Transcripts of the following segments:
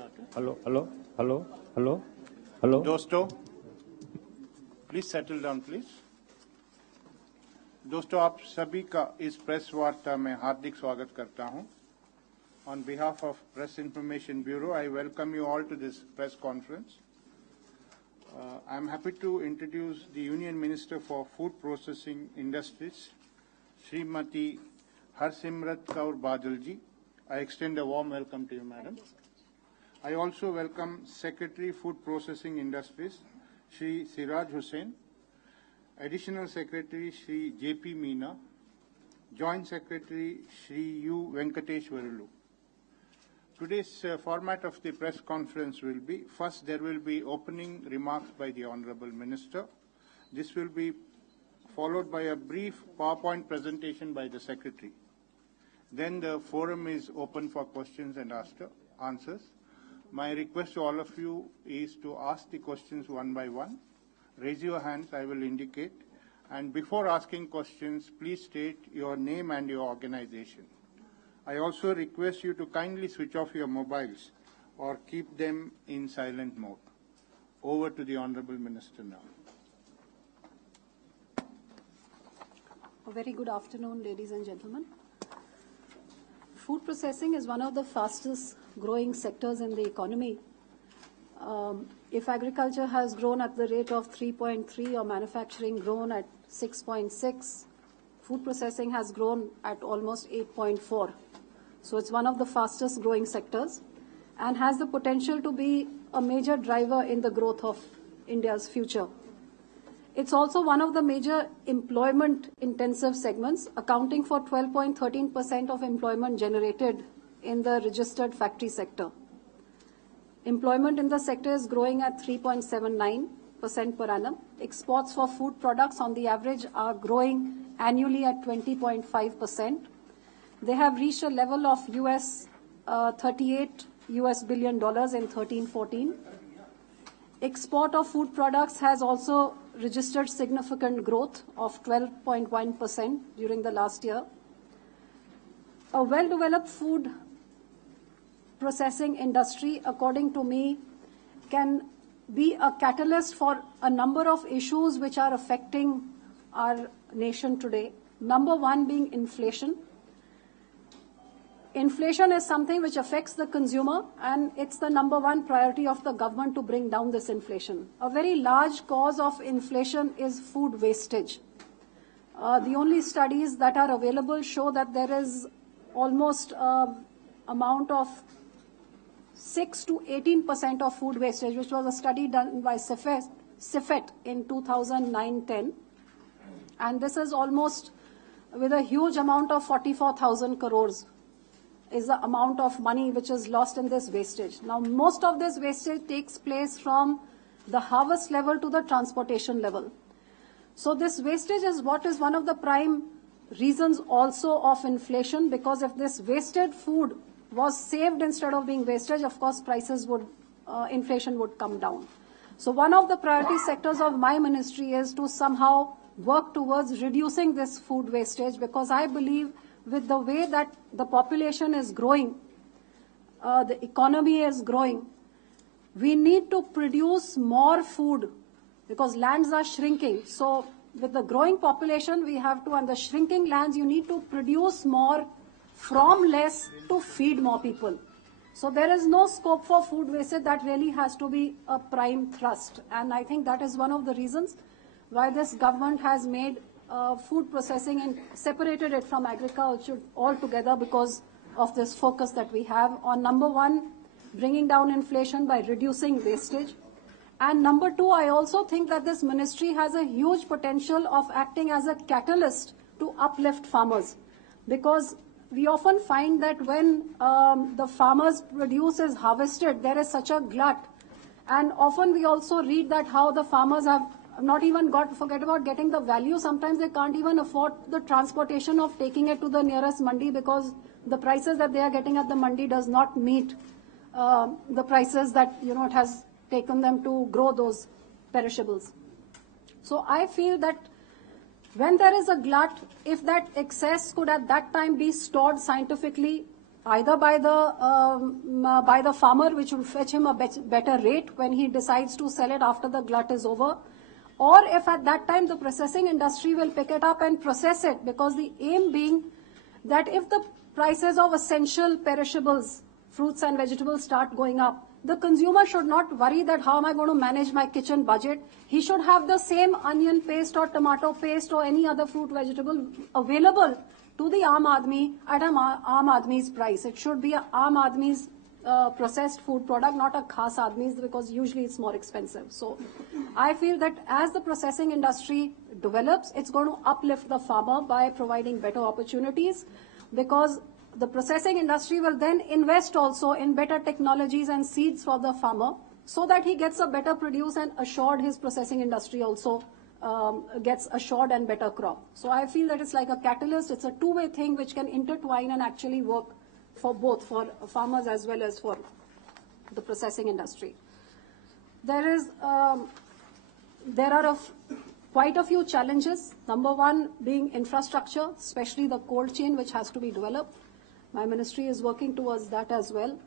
Hello दोस्तों, please settle down please. दोस्तों, आप सभी का इस प्रेस वार्ता में हार्दिक स्वागत करता हूं। On behalf of Press Information Bureau, I welcome you all to this press conference. I am happy to introduce the Union Minister for Food Processing Industries, Srimati Harsimrat Kaur Badal ji. I extend a warm welcome to you, Madam. I also welcome Secretary Food Processing Industries, Shri Siraj Hussain, Additional Secretary Shri J.P. Meena, Joint Secretary Shri U. Venkateshwarlu. Today's format of the press conference will be, first there will be opening remarks by the Honorable Minister. This will be followed by a brief PowerPoint presentation by the Secretary. Then the forum is open for questions and answers. My request to all of you is to ask the questions one by one. Raise your hands, I will indicate. And before asking questions, please state your name and your organization. I also request you to kindly switch off your mobiles or keep them in silent mode. Over to the Honorable Minister now. A very good afternoon, ladies and gentlemen. Food processing is one of the fastest growing sectors in the economy. If agriculture has grown at the rate of 3.3 or manufacturing grown at 6.6, food processing has grown at almost 8.4. So it's one of the fastest growing sectors and has the potential to be a major driver in the growth of India's future. It's also one of the major employment-intensive segments, accounting for 12.13% of employment generated in the registered factory sector. Employment in the sector is growing at 3.79% per annum. Exports for food products on the average are growing annually at 20.5%. They have reached a level of $38 billion in 13-14. Export of food products has also registered significant growth of 12.1% during the last year. A well-developed food processing industry, according to me, can be a catalyst for a number of issues which are affecting our nation today. Number one being inflation. Inflation is something which affects the consumer, and it's the number one priority of the government to bring down this inflation. A very large cause of inflation is food wastage. The only studies that are available show that there is almost amount of 6 to 18% of food wastage, which was a study done by CIFET in 2009-10. And this is almost with a huge amount of 44,000 crores. Is the amount of money which is lost in this wastage. Now, most of this wastage takes place from the harvest level to the transportation level. So this wastage is what is one of the prime reasons also of inflation, because if this wasted food was saved instead of being wasted, of course, inflation would come down. So one of the priority sectors of my ministry is to somehow work towards reducing this food wastage, because I believe with the way that the population is growing, the economy is growing, we need to produce more food because lands are shrinking. So with the growing population, we have to, and the shrinking lands, you need to produce more from less to feed more people. So there is no scope for food wastage. That really has to be a prime thrust. And I think that is one of the reasons why this government has made food processing and separated it from agriculture altogether, because of this focus that we have on, number one, bringing down inflation by reducing wastage. And number two, I also think that this ministry has a huge potential of acting as a catalyst to uplift farmers, because we often find that when the farmer's produce is harvested, there is such a glut. And often we also read that how the farmers have not even forget about getting the value. Sometimes they can't even afford the transportation of taking it to the nearest mandi, because the prices that they are getting at the mandi does not meet the prices that, it has taken them to grow those perishables. So I feel that when there is a glut, if that excess could at that time be stored scientifically, either by the farmer, which will fetch him a better rate when he decides to sell it after the glut is over, or if at that time the processing industry will pick it up and process it, because the aim being that if the prices of essential perishables, fruits and vegetables start going up, the consumer should not worry that how am I going to manage my kitchen budget. He should have the same onion paste or tomato paste or any other fruit vegetable available to the Aam Aadmi at Aam Aadmi's price. It should be a Aam Aadmi's processed food product, not a Khas Aadmi's, because usually it's more expensive. So I feel that as the processing industry develops, it's going to uplift the farmer by providing better opportunities, because the processing industry will then invest also in better technologies and seeds for the farmer, so that he gets a better produce and assured his processing industry also gets assured and better crop. So I feel that it's like a catalyst. It's a two-way thing which can intertwine and actually work for both, for farmers as well as for the processing industry. There are quite a few challenges. Number one being infrastructure, especially the cold chain, which has to be developed. My ministry is working towards that as well.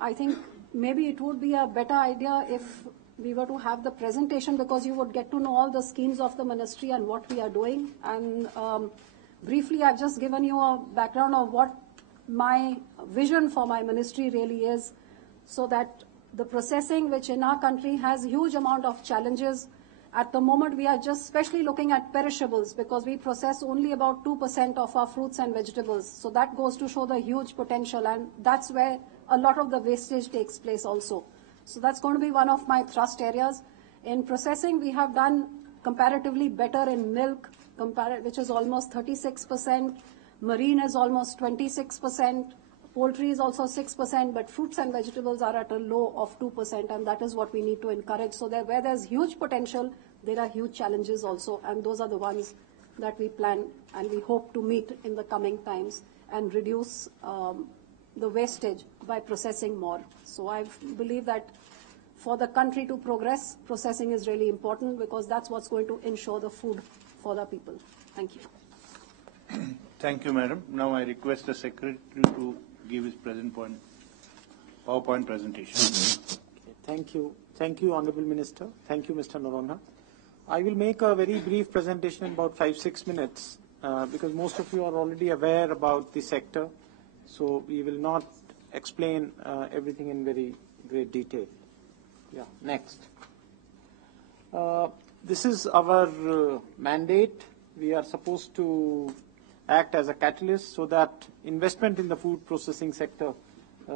I think maybe it would be a better idea if we were to have the presentation, because you would get to know all the schemes of the ministry and what we are doing. And briefly, I've just given you a background of what my vision for my ministry really is, so that the processing, which in our country has huge amount of challenges. At the moment, we are just especially looking at perishables, because we process only about 2% of our fruits and vegetables. So that goes to show the huge potential, and that's where a lot of the wastage takes place also. So that's going to be one of my thrust areas. In processing, we have done comparatively better in milk, which is almost 36%. Marine is almost 26%. Poultry is also 6%, but fruits and vegetables are at a low of 2%, and that is what we need to encourage. So where there's huge potential, there are huge challenges also, and those are the ones that we plan and we hope to meet in the coming times and reduce the wastage by processing more. So I believe that for the country to progress, processing is really important, because that's what's going to ensure the food for the people. Thank you. Thank you, Madam. Now I request the Secretary to give his PowerPoint presentation. Thank you. Thank you, Honorable Minister. Thank you, Mr. Narona. I will make a very brief presentation in about 5-6 minutes, because most of you are already aware about the sector. So we will not explain everything in very great detail. Yeah, next. This is our mandate. We are supposed to act as a catalyst so that investment in the food processing sector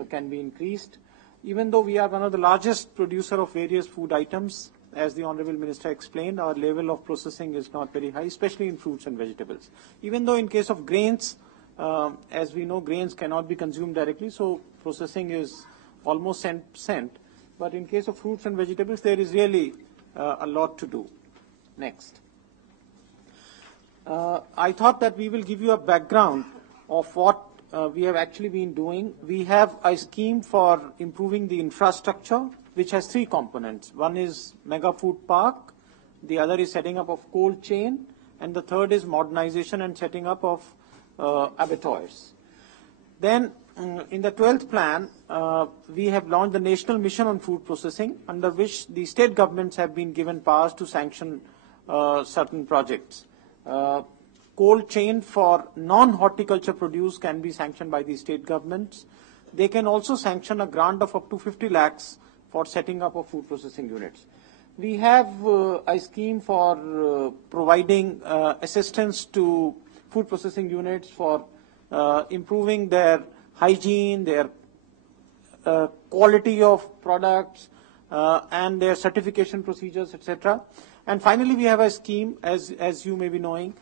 can be increased. Even though we are one of the largest producer of various food items, as the Honorable Minister explained, our level of processing is not very high, especially in fruits and vegetables. Even though in case of grains, as we know, grains cannot be consumed directly, so processing is almost 10%. But in case of fruits and vegetables, there is really a lot to do. Next. I thought that we will give you a background of what we have actually been doing. We have a scheme for improving the infrastructure, which has 3 components. One is mega food park, the other is setting up of cold chain, and the third is modernization and setting up of abattoirs. Then in the 12th plan, we have launched the National Mission on Food Processing, under which the state governments have been given powers to sanction certain projects. Cold chain for non-horticulture produce can be sanctioned by the state governments. They can also sanction a grant of up to 50 lakhs for setting up of food processing units. We have a scheme for providing assistance to food processing units for improving their hygiene, their quality of products, and their certification procedures, etc. And finally, we have a scheme, as you may be knowing.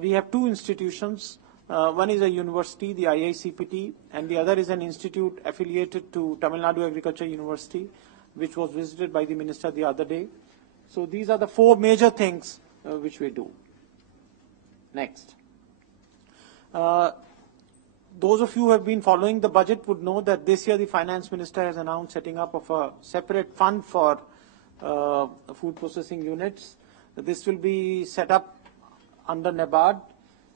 We have 2 institutions. One is a university, the IICPT, and the other is an institute affiliated to Tamil Nadu Agriculture University, which was visited by the minister the other day. So these are the 4 major things which we do. Next. Those of you who have been following the budget would know that this year the finance minister has announced setting up of a separate fund for food processing units. This will be set up under NABARD,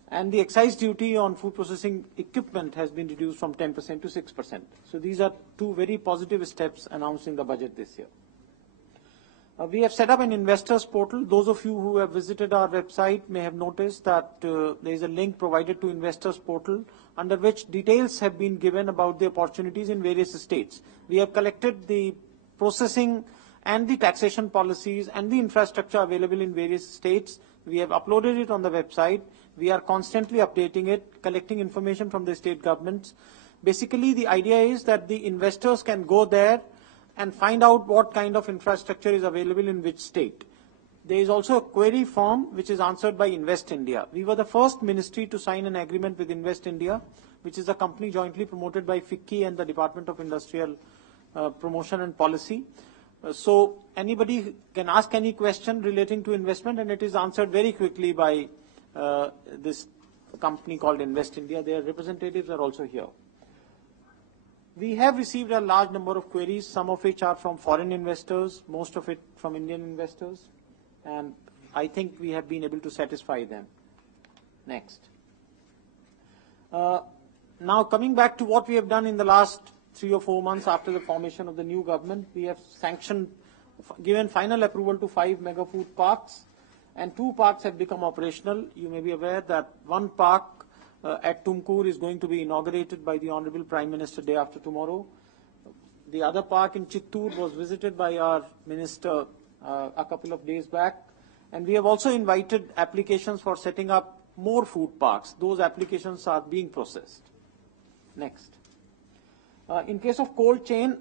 And the excise duty on food processing equipment has been reduced from 10% to 6%. So these are two very positive steps announced in the budget this year. We have set up an investors portal. Those of you who have visited our website may have noticed that there is a link provided to investors portal under which details have been given about the opportunities in various states. We have collected the processing and the taxation policies and the infrastructure available in various states. We have uploaded it on the website. We are constantly updating it, collecting information from the state governments. Basically, the idea is that the investors can go there and find out what kind of infrastructure is available in which state. There is also a query form which is answered by Invest India. We were the first ministry to sign an agreement with Invest India, which is a company jointly promoted by FICCI and the Department of Industrial Promotion and Policy. So anybody can ask any question relating to investment and it is answered very quickly by this company called Invest India. Their representatives are also here. We have received a large number of queries, some of which are from foreign investors, most of it from Indian investors, and I think we have been able to satisfy them. Next. Now coming back to what we have done in the last 3 or 4 months after the formation of the new government, we have given final approval to 5 mega food parks, and 2 parks have become operational. You may be aware that one park at Tumkur is going to be inaugurated by the Honorable Prime Minister day after tomorrow. The other park in Chittoor was visited by our Minister a couple of days back. And we have also invited applications for setting up more food parks. Those applications are being processed. Next. In case of cold chain,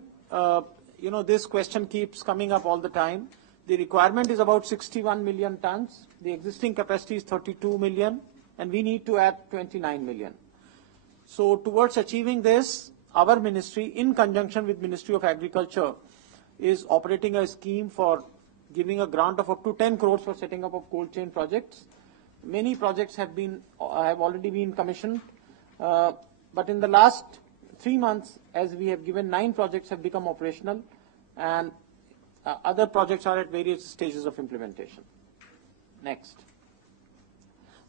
this question keeps coming up all the time. The requirement is about 61 million tons. The existing capacity is 32 million. And we need to add 29 million. So towards achieving this, our ministry, in conjunction with Ministry of Agriculture, is operating a scheme for giving a grant of up to 10 crores for setting up of cold chain projects. Many projects have already been commissioned, but in the last 3 months, as we have given, 9 projects have become operational, and other projects are at various stages of implementation. Next.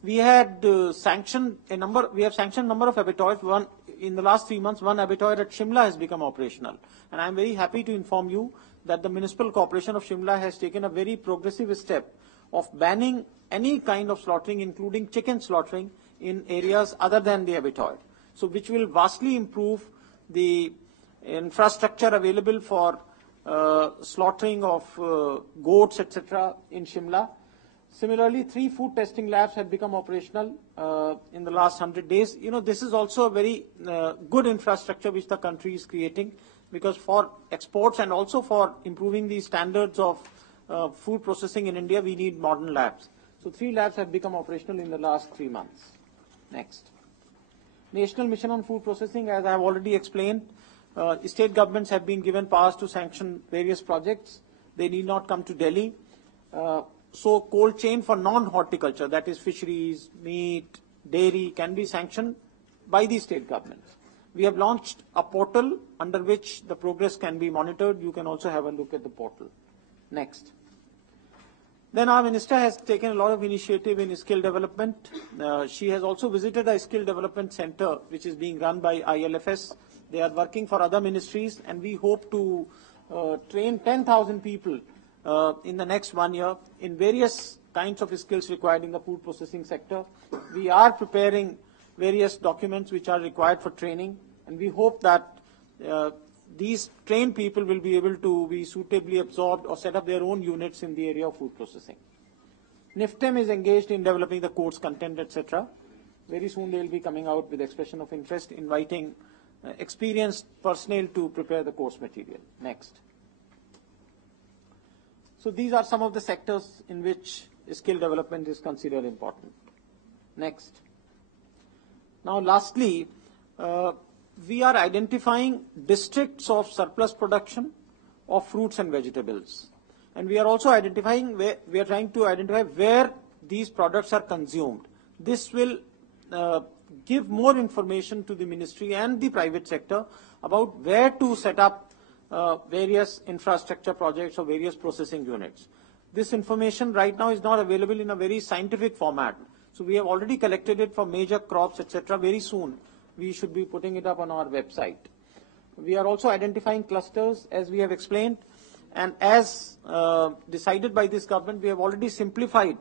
We have sanctioned a number of abattoirs. In the last 3 months, one abattoir at Shimla has become operational. And I am very happy to inform you that the Municipal Corporation of Shimla has taken a very progressive step of banning any kind of slaughtering, including chicken slaughtering, in areas other than the abattoir. So which will vastly improve the infrastructure available for slaughtering of goats, etc. in Shimla. Similarly, 3 food testing labs have become operational in the last 100 days. This is also a very good infrastructure which the country is creating, because for exports and also for improving the standards of food processing in India, we need modern labs. So 3 labs have become operational in the last 3 months. Next. National Mission on Food Processing, as I have already explained, state governments have been given powers to sanction various projects. They need not come to Delhi. So cold chain for non-horticulture, that is fisheries, meat, dairy, can be sanctioned by the state governments. We have launched a portal under which the progress can be monitored. You can also have a look at the portal. Next. Then our minister has taken a lot of initiative in skill development. She has also visited a skill development center which is being run by ILFS. They are working for other ministries, and we hope to train 10,000 people in the next 1 year in various kinds of skills required in the food processing sector. We are preparing various documents which are required for training, and we hope that these trained people will be able to be suitably absorbed or set up their own units in the area of food processing. NIFTEM is engaged in developing the course content, etc. Very soon they will be coming out with expression of interest, inviting experienced personnel to prepare the course material. Next. So these are some of the sectors in which skill development is considered important. Next. Now lastly, we are identifying districts of surplus production of fruits and vegetables. And we are also identifying we are trying to identify where these products are consumed. This will give more information to the ministry and the private sector about where to set up various infrastructure projects or various processing units. This information right now is not available in a very scientific format. So we have already collected it for major crops, etc. Very soon, we should be putting it up on our website. We are also identifying clusters, as we have explained, and as decided by this government, we have already simplified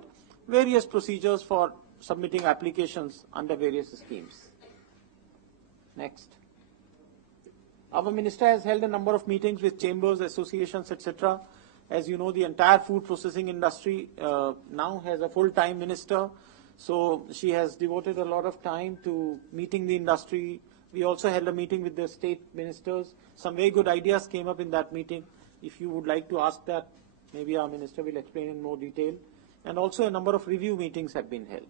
various procedures for submitting applications under various schemes. Next. Our minister has held a number of meetings with chambers, associations, etc. As you know, the entire food processing industry now has a full-time minister. So she has devoted a lot of time to meeting the industry. We also held a meeting with the state ministers. Some very good ideas came up in that meeting. If you would like to ask that, maybe our minister will explain in more detail. And also a number of review meetings have been held.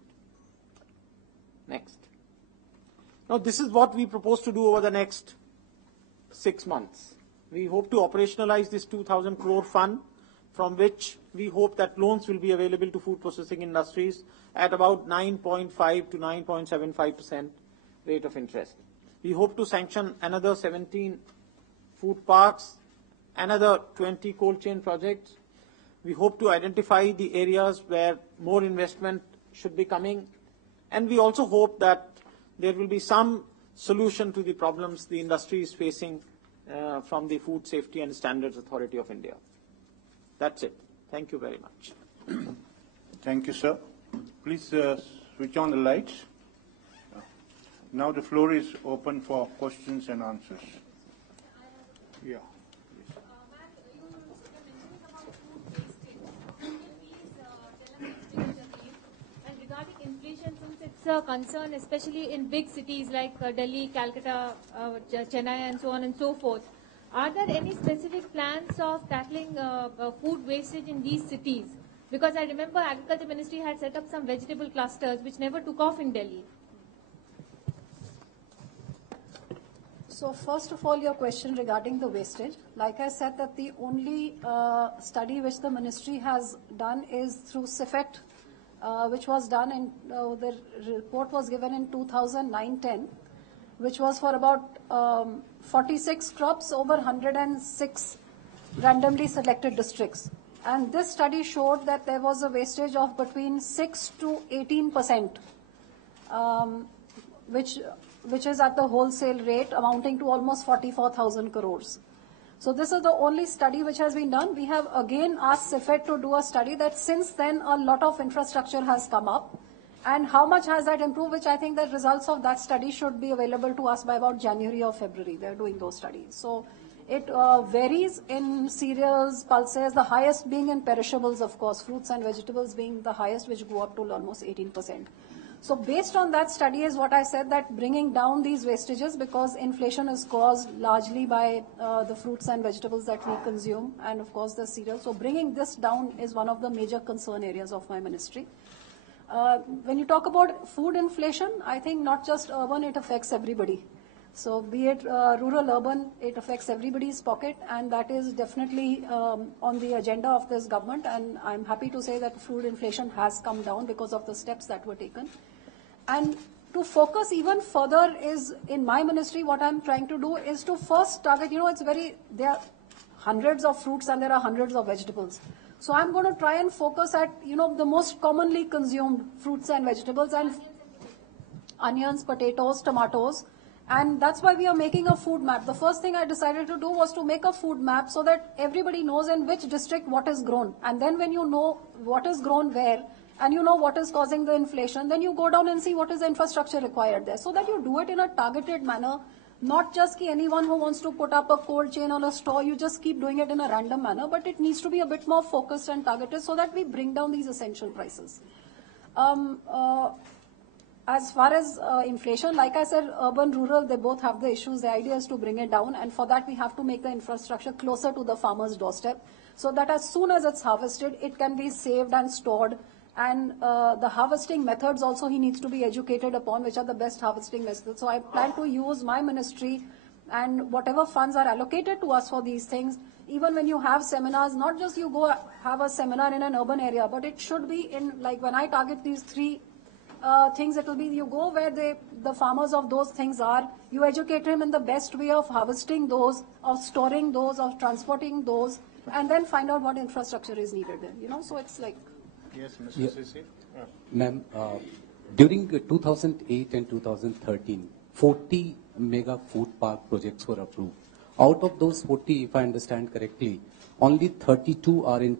Next. Now this is what we propose to do over the next 6 months. We hope to operationalize this 2,000 crore fund, from which we hope that loans will be available to food processing industries at about 9.5 to 9.75% rate of interest. We hope to sanction another 17 food parks, another 20 cold chain projects. We hope to identify the areas where more investment should be coming. And we also hope that there will be some solution to the problems the industry is facing from the Food Safety and Standards Authority of India. That's it. Thank you very much. Thank you, sir. Please switch on the lights. Now the floor is open for questions and answers. Yeah. Inflation, since it's a concern, especially in big cities like Delhi, Calcutta, Chennai, and so on and so forth, are there any specific plans of tackling food wastage in these cities? Because I remember Agriculture Ministry had set up some vegetable clusters which never took off in Delhi. So first of all, your question regarding the wastage. Like I said, that the only study which the ministry has done is through CIFET, which was done in, the report was given in 2009-10, which was for about 46 crops over 106 randomly selected districts. And this study showed that there was a wastage of between 6 to 18%, which is at the wholesale rate amounting to almost 44,000 crores. So this is the only study which has been done. We have again asked CIFET to do a study that since then a lot of infrastructure has come up. And how much has that improved, which I think the results of that study should be available to us by about January or February. They're doing those studies. So it varies in cereals, pulses, the highest being in perishables, of course, fruits and vegetables being the highest, which go up to almost 18%. So based on that study is what I said, that bringing down these wastages, because inflation is caused largely by the fruits and vegetables that we consume, and of course the cereals. So bringing this down is one of the major concern areas of my ministry. When you talk about food inflation, I think not just urban, it affects everybody. So be it rural, urban, it affects everybody's pocket, and that is definitely on the agenda of this government. And I'm happy to say that food inflation has come down because of the steps that were taken. And to focus even further is, in my ministry, what I'm trying to do is to first target, there are hundreds of fruits and there are hundreds of vegetables. So I'm going to try and focus at, the most commonly consumed fruits and vegetables, and onions, potatoes, tomatoes. And that's why we are making a food map. The first thing I decided to do was to make a food map so that everybody knows in which district what is grown. And then when you know what is grown where, and you know what is causing the inflation, then you go down and see what is the infrastructure required there. So that you do it in a targeted manner, not just anyone who wants to put up a cold chain or a store, you just keep doing it in a random manner, but it needs to be a bit more focused and targeted so that we bring down these essential prices. As far as inflation, like I said, urban, rural, they both have the issues. The idea is to bring it down, and for that we have to make the infrastructure closer to the farmer's doorstep, so that as soon as it's harvested, it can be saved and stored. And the harvesting methods also he needs to be educated upon, which are the best harvesting methods. So I plan to use my ministry and whatever funds are allocated to us for these things. Even when you have seminars, not just you go have a seminar in an urban area, but it should be in, like when I target these three things, it will be you go where the farmers of those things are, you educate him in the best way of harvesting those, of storing those, of transporting those, and then find out what infrastructure is needed there. So it's like. Yes, Mr. Sisi. Ma'am, During 2008 and 2013, 40 mega food park projects were approved. Out of those 40, if I understand correctly, only 32 are in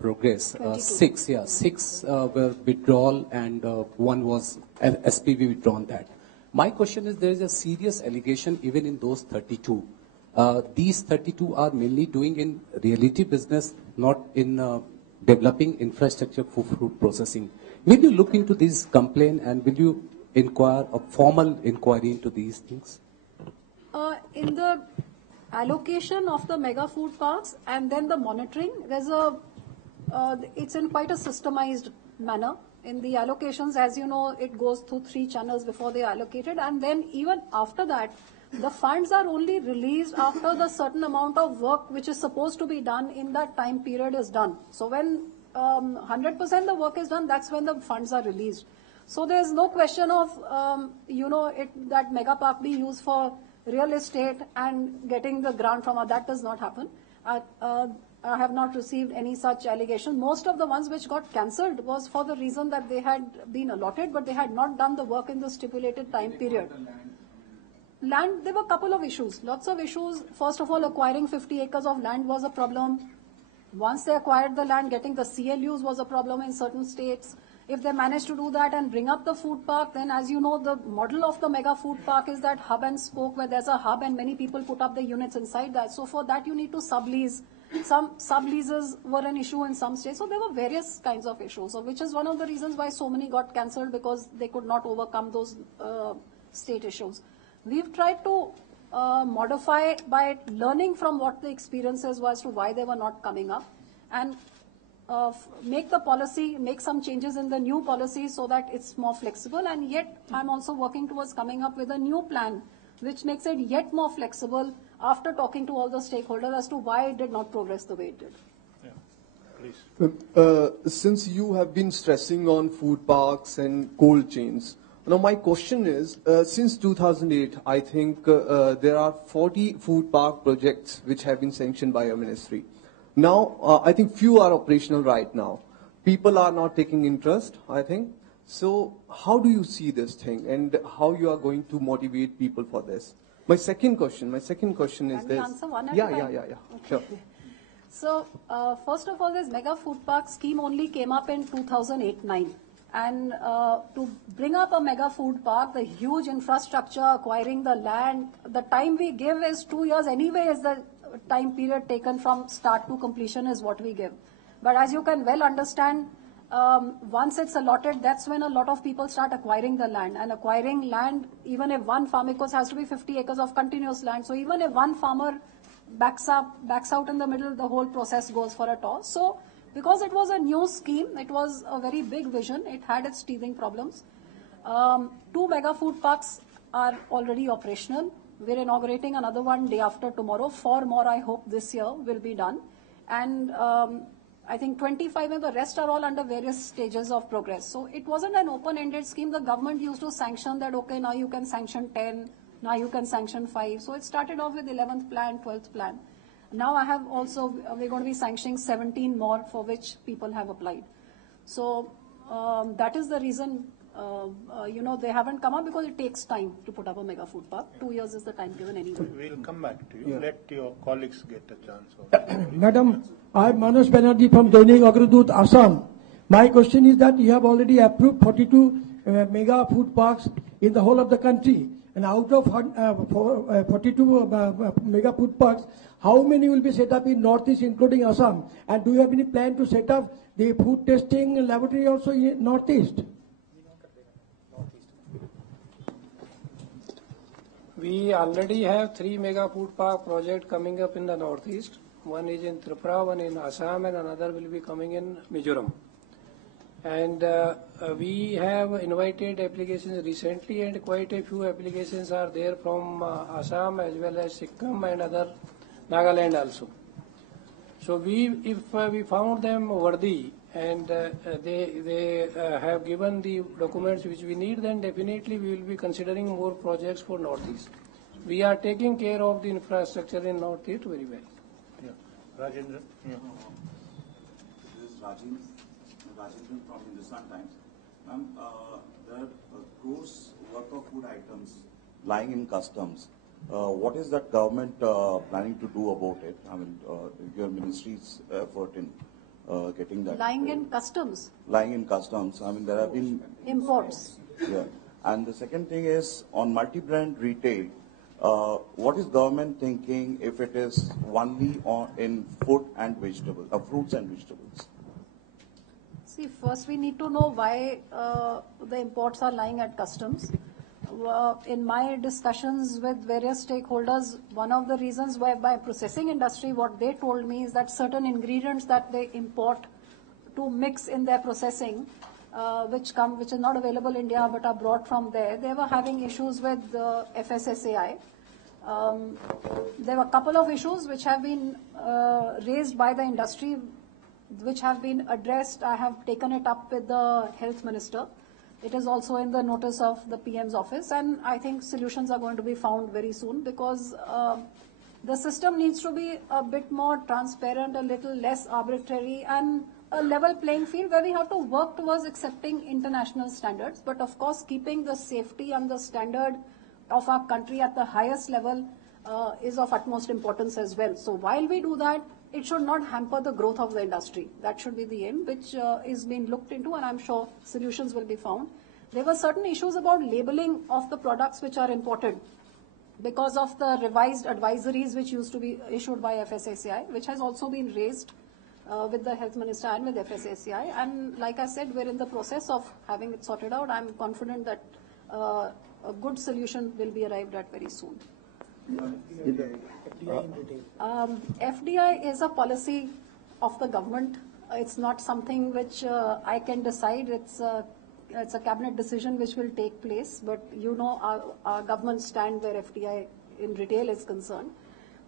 progress. Six were withdrawal, and one was SPV withdrawn that. My question is, there is a serious allegation even in those 32. These 32 are mainly doing in realty business, not in developing infrastructure for food processing. Will you look into this complaint, and will you inquire a formal inquiry into these things? In the allocation of the mega food parks and then the monitoring, there's it's in quite a systemized manner. In the allocations, as you know, it goes through 3 channels before they are allocated, and then even after that, the funds are only released after the certain amount of work which is supposed to be done in that time period is done. So when 100% the work is done, that's when the funds are released. So there's no question of, that mega park be used for real estate and getting the grant from that does not happen. I have not received any such allegation. Most of the ones which got cancelled was for the reason that they had been allotted, but they had not done the work in the stipulated time period. Land, there were a couple of issues, lots of issues. First of all, acquiring 50 acres of land was a problem. Once they acquired the land, getting the CLUs was a problem in certain states. If they managed to do that and bring up the food park, then as you know, the model of the mega food park is that hub and spoke, where there's a hub and many people put up the units inside that. So for that, you need to sublease. Some subleases were an issue in some states. So there were various kinds of issues, so which is one of the reasons why so many got cancelled, because they could not overcome those state issues. We've tried to modify by learning from what the experiences was as to why they were not coming up, and make the policy, make some changes in the new policy so that it's more flexible. And yet I'm also working towards coming up with a new plan which makes it yet more flexible after talking to all the stakeholders as to why it did not progress the way it did. Yeah, please. Since you have been stressing on food parks and cold chains, now my question is, since 2008, I think there are 40 food park projects which have been sanctioned by your ministry. Now, I think few are operational right now. People are not taking interest, I think. So how do you see this thing, and how you are going to motivate people for this? My second question is Can this. we answer one at a Yeah. time? Okay. Sure. So, first of all, this mega food park scheme only came up in 2008-9. And to bring up a mega food park, the huge infrastructure, acquiring the land, the time we give is 2 years anyway, is the time period taken from start to completion is what we give. But as you can well understand, once it's allotted, that's when a lot of people start acquiring the land. And acquiring land, even if one farmer, because it has to be 50 acres of continuous land, so even if one farmer backs out in the middle, the whole process goes for a toss. So because it was a new scheme, it was a very big vision, it had its teething problems. 2 mega food parks are already operational. We're inaugurating another one day after tomorrow. 4 more, I hope, this year will be done. And I think 25 and the rest are all under various stages of progress. So it wasn't an open-ended scheme. The government used to sanction that, okay, now you can sanction 10, now you can sanction 5. So it started off with 11th plan, 12th plan. Now I have also, we're going to be sanctioning 17 more for which people have applied. So that is the reason, they haven't come up, because it takes time to put up a mega food park. 2 years is the time given anyway. We'll come back to you. Yeah. Let your colleagues get a chance. Madam, I'm Manoj Banerjee from Dainik Agrodut, Assam. My question is that you have already approved 42 mega food parks in the whole of the country. And out of 42 mega food parks, how many will be set up in Northeast, including Assam? And do you have any plan to set up the food testing laboratory also in Northeast? We already have 3 mega food park projects coming up in the Northeast. One is in Tripura, one in Assam, and another will be coming in Mizoram. And we have invited applications recently, and quite a few applications are there from Assam as well as Sikkim and other Nagaland also. So if we found them worthy and they have given the documents which we need, then definitely we will be considering more projects for Northeast. We are taking care of the infrastructure in Northeast very well. Yeah. Rajendra? Yeah. This is Rajendra from Hindustan Times. Ma'am, there are crores worth of food items lying in customs. What is that government planning to do about it? I mean, your ministry's effort in getting that. Lying in customs? Lying in customs. I mean, there have been imports. Yeah. And the second thing is on multi-brand retail. What is government thinking if it is only in food and vegetables, fruits and vegetables? See, first we need to know why the imports are lying at customs. In my discussions with various stakeholders, one of the reasons why by processing industry, what they told me is that certain ingredients that they import to mix in their processing, which is not available in India but are brought from there, they were having issues with FSSAI. There were a couple of issues which have been raised by the industry, which have been addressed. I have taken it up with the health minister. It is also in the notice of the PM's office, and I think solutions are going to be found very soon, because the system needs to be a bit more transparent, a little less arbitrary, and a level playing field where we have to work towards accepting international standards, but of course keeping the safety and the standard of our country at the highest level is of utmost importance as well. So while we do that, it should not hamper the growth of the industry. That should be the aim, which is being looked into, and I'm sure solutions will be found. There were certain issues about labeling of the products which are imported because of the revised advisories which used to be issued by FSSAI, which has also been raised with the health minister and with FSSAI. And like I said, we're in the process of having it sorted out. I'm confident that a good solution will be arrived at very soon. FDI is a policy of the government. It's not something which I can decide. It's a cabinet decision which will take place. But you know our government stand where FDI in retail is concerned.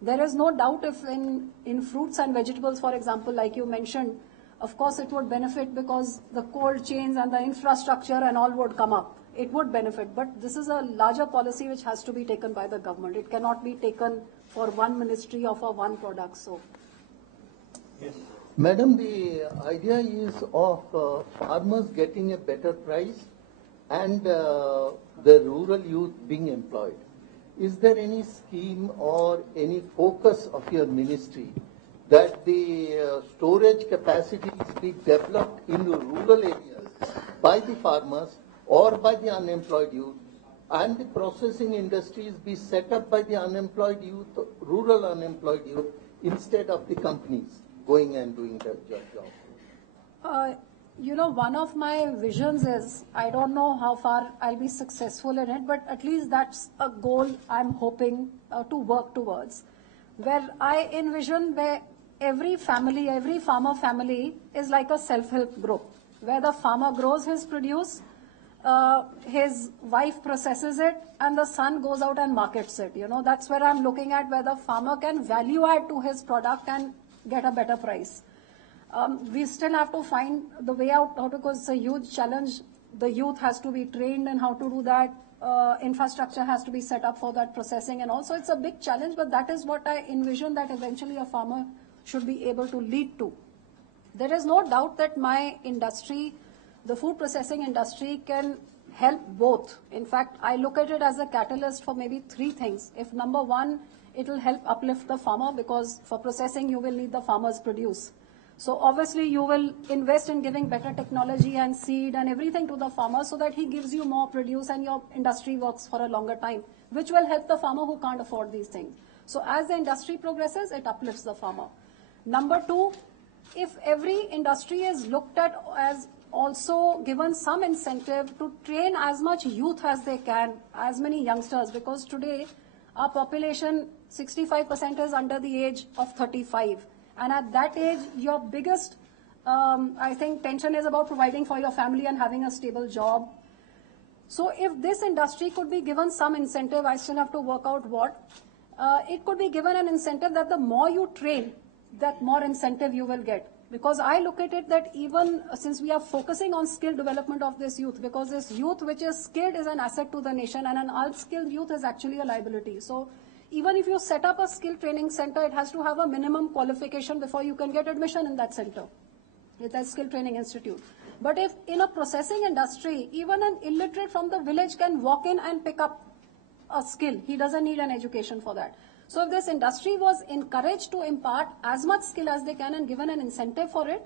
There is no doubt if in fruits and vegetables, for example, like you mentioned, of course it would benefit because the cold chains and the infrastructure and all would come up. It would benefit, but this is a larger policy which has to be taken by the government. It cannot be taken for one ministry or for one product. So, yes. Madam, the idea is of farmers getting a better price and the rural youth being employed. Is there any scheme or any focus of your ministry that the storage capacities be developed in the rural areas by the farmers or by the unemployed youth, and the processing industries be set up by the unemployed youth, rural unemployed youth, instead of the companies going and doing their job? You know, one of my visions is, I don't know how far I'll be successful in it, but at least that's a goal I'm hoping to work towards, where I envision where every family, every farmer family is like a self-help group, where the farmer grows his produce, his wife processes it, and the son goes out and markets it. You know, that's where I'm looking at, where the farmer can value add to his product and get a better price. We still have to find the way out, because it's a huge challenge. The youth has to be trained in how to do that. Infrastructure has to be set up for that processing, and also it's a big challenge, but that is what I envision that eventually a farmer should be able to lead to. There is no doubt that my industry, the food processing industry, can help both. In fact, I look at it as a catalyst for maybe three things. If number one, it will help uplift the farmer, because for processing you will need the farmer's produce. So obviously you will invest in giving better technology and seed and everything to the farmer so that he gives you more produce and your industry works for a longer time, which will help the farmer who can't afford these things. So as the industry progresses, it uplifts the farmer. Number two, if every industry is looked at as also given some incentive to train as much youth as they can, as many youngsters, because today our population 65% is under the age of 35. And at that age, your biggest, I think, tension is about providing for your family and having a stable job. So if this industry could be given some incentive, I still have to work out what, it could be given an incentive that the more you train, that more incentive you will get. Because I look at it that even since we are focusing on skill development of this youth, because this youth which is skilled is an asset to the nation, and an unskilled youth is actually a liability. So even if you set up a skill training center, it has to have a minimum qualification before you can get admission in that center. It's a skill training institute. But if in a processing industry, even an illiterate from the village can walk in and pick up a skill, he doesn't need an education for that. So if this industry was encouraged to impart as much skill as they can and given an incentive for it,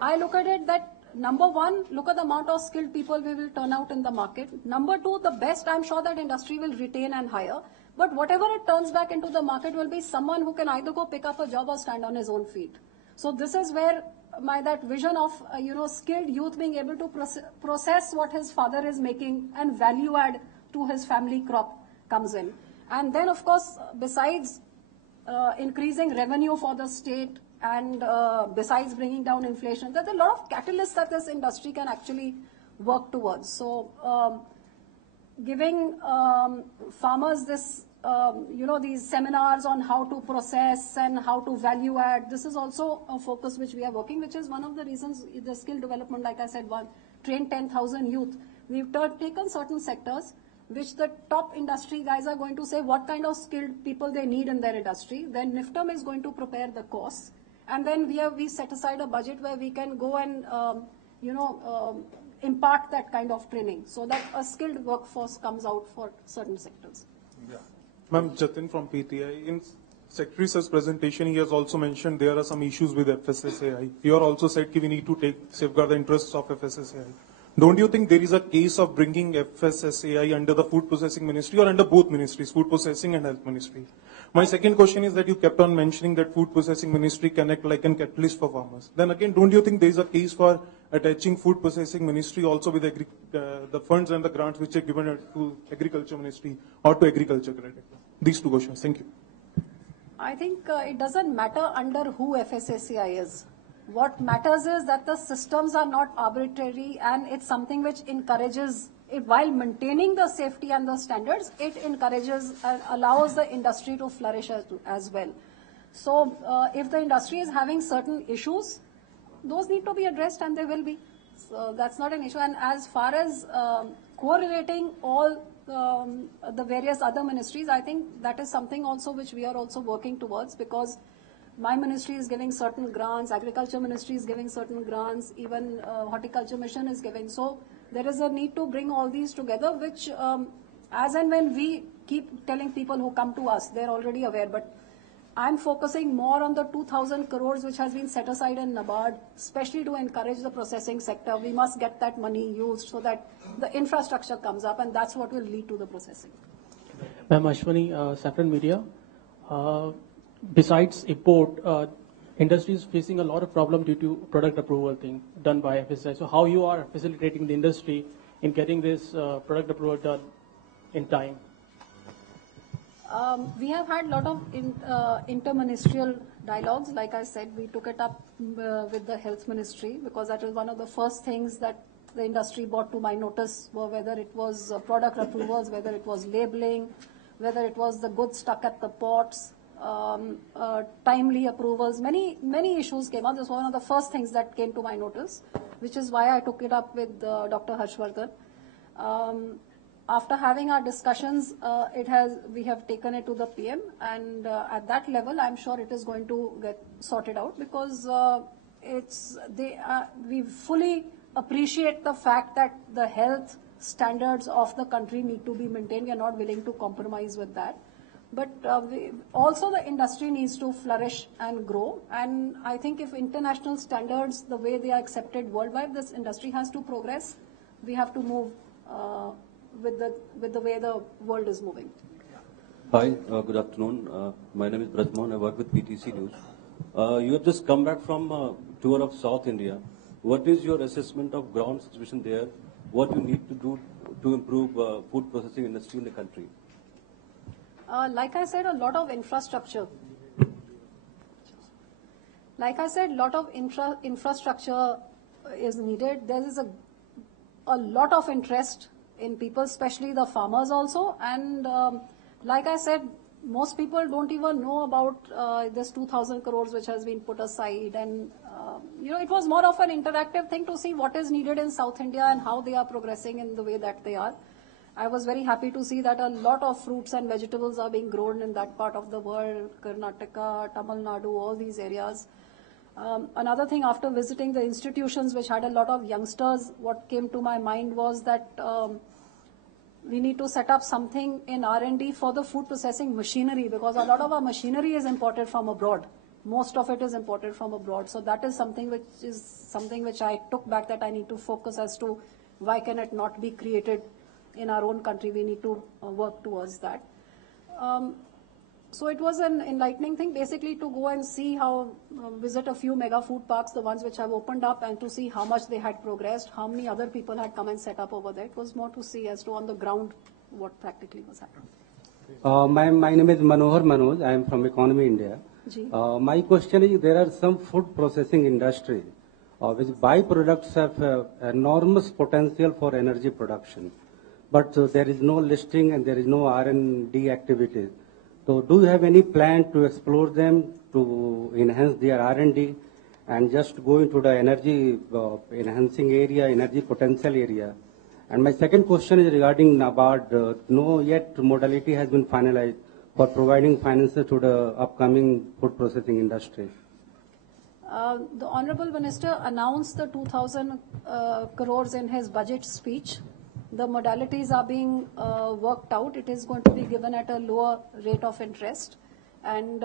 I look at it that number one, look at the amount of skilled people we will turn out in the market. Number two, the best I'm sure that industry will retain and hire. But whatever it turns back into the market will be someone who can either go pick up a job or stand on his own feet. So this is where that vision of skilled youth being able to process what his father is making and value add to his family crop comes in. And then of course, besides increasing revenue for the state and besides bringing down inflation, there's a lot of catalysts that this industry can actually work towards. So giving farmers this these seminars on how to process and how to value add. This is also a focus which we are working, which is one of the reasons the skill development, like I said, train 10,000 youth. We've taken certain sectors which the top industry guys are going to say what kind of skilled people they need in their industry. Then NIFTM is going to prepare the course. And then we set aside a budget where we can go and, impart that kind of training so that a skilled workforce comes out for certain sectors. Yeah. Ma'am, Jatin from PTI. In Secretary Sir's presentation, he has also mentioned there are some issues with FSSAI. You are also said that we need to safeguard the interests of FSSAI. Don't you think there is a case of bringing FSSAI under the Food Processing Ministry or under both ministries, Food Processing and Health Ministry? My second question is that you kept on mentioning that Food Processing Ministry can act like a catalyst for farmers. Then again, don't you think there is a case for attaching Food Processing Ministry also with the funds and the grants which are given to Agriculture Ministry or to Agriculture Credit? These two questions. Thank you. I think it doesn't matter under who FSSAI is. What matters is that the systems are not arbitrary and it's something which encourages, while maintaining the safety and the standards, it encourages and allows the industry to flourish as well. So if the industry is having certain issues, those need to be addressed and they will be. So that's not an issue. And as far as correlating all the various other ministries, I think that is something also which we are also working towards, because my ministry is giving certain grants, Agriculture Ministry is giving certain grants, even Horticulture Mission is giving. So there is a need to bring all these together, which as and when we keep telling people who come to us, they're already aware. But I'm focusing more on the 2,000 crores which has been set aside in NABARD, especially to encourage the processing sector. We must get that money used so that the infrastructure comes up, and that's what will lead to the processing. Ma'am, Ashwani, Saffron Media. Besides import, industry is facing a lot of problem due to product approval thing done by FSI. So how you are facilitating the industry in getting this product approval done in time? We have had a lot of interministerial dialogues. Like I said, we took it up with the Health Ministry, because that was one of the first things that the industry brought to my notice, whether it was product approvals, whether it was labeling, whether it was the goods stuck at the ports, timely approvals. Many issues came up. This was one of the first things that came to my notice, which is why I took it up with Dr. Harshvardhan. After having our discussions, we have taken it to the PM, and at that level, I'm sure it is going to get sorted out, because we fully appreciate the fact that the health standards of the country need to be maintained. We are not willing to compromise with that. But also the industry needs to flourish and grow. And I think if international standards, the way they are accepted worldwide, this industry has to progress. We have to move with the way the world is moving. Hi, good afternoon. My name is Brajmohan. I work with PTC News. You have just come back from a tour of South India. What is your assessment of ground situation there? What you need to do to improve food processing industry in the country? Like I said, a lot of infrastructure. Like I said, a lot of infrastructure is needed. There is a lot of interest in people, especially the farmers also. And like I said, most people don't even know about this 2,000 crores which has been put aside. And, it was more of an interactive thing to see what is needed in South India and how they are progressing in the way that they are. I was very happy to see that a lot of fruits and vegetables are being grown in that part of the world, Karnataka, Tamil Nadu, all these areas. Another thing, after visiting the institutions which had a lot of youngsters, what came to my mind was that we need to set up something in R&D for the food processing machinery, because a lot of our machinery is imported from abroad. Most of it is imported from abroad. So that is something which I took back, that I need to focus as to why can it not be created in our own country. We need to work towards that. So it was an enlightening thing, basically, to go and see how, visit a few mega food parks, the ones which have opened up, and to see how much they had progressed, how many other people had come and set up over there. It was more to see as to on the ground what practically was happening. My name is Manohar Manoj. I am from Economy India. My question is, there are some food processing industry which byproducts have enormous potential for energy production, but there is no listing and there is no R&D activities. So do you have any plan to explore them, to enhance their R&D and just go into the energy enhancing area, energy potential area? And my second question is regarding NABARD. No yet modality has been finalized for providing finances to the upcoming food processing industry. The Honorable Minister announced the 2,000 crores in his budget speech. The modalities are being worked out. It is going to be given at a lower rate of interest. And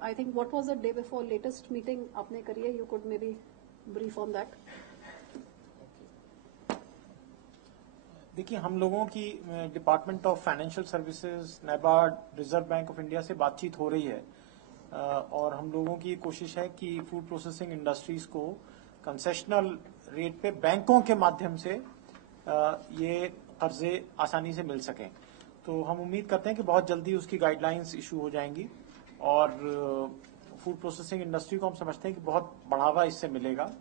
I think what was the day before latest meeting aapne kari hai? You could maybe brief on that. देखिए, हम लोगों की department of financial services, NABARD, reserve bank of India से बातचीत हो रही है और हम लोगों की कोशिश है कि फूड प्रोसेसिंग इंडस्ट्रीज को कंसेशनल रेट पे बैंकों के माध्यम से ये कर्जे आसानी से मिल सकें. तो हम उम्मीद करते हैं कि बहुत जल्दी उसकी गाइडलाइंस इशू हो जाएंगी और फूड प्रोसेसिंग इंडस्ट्री को हम समझते हैं कि बहुत बढ़ावा इससे मिलेगा,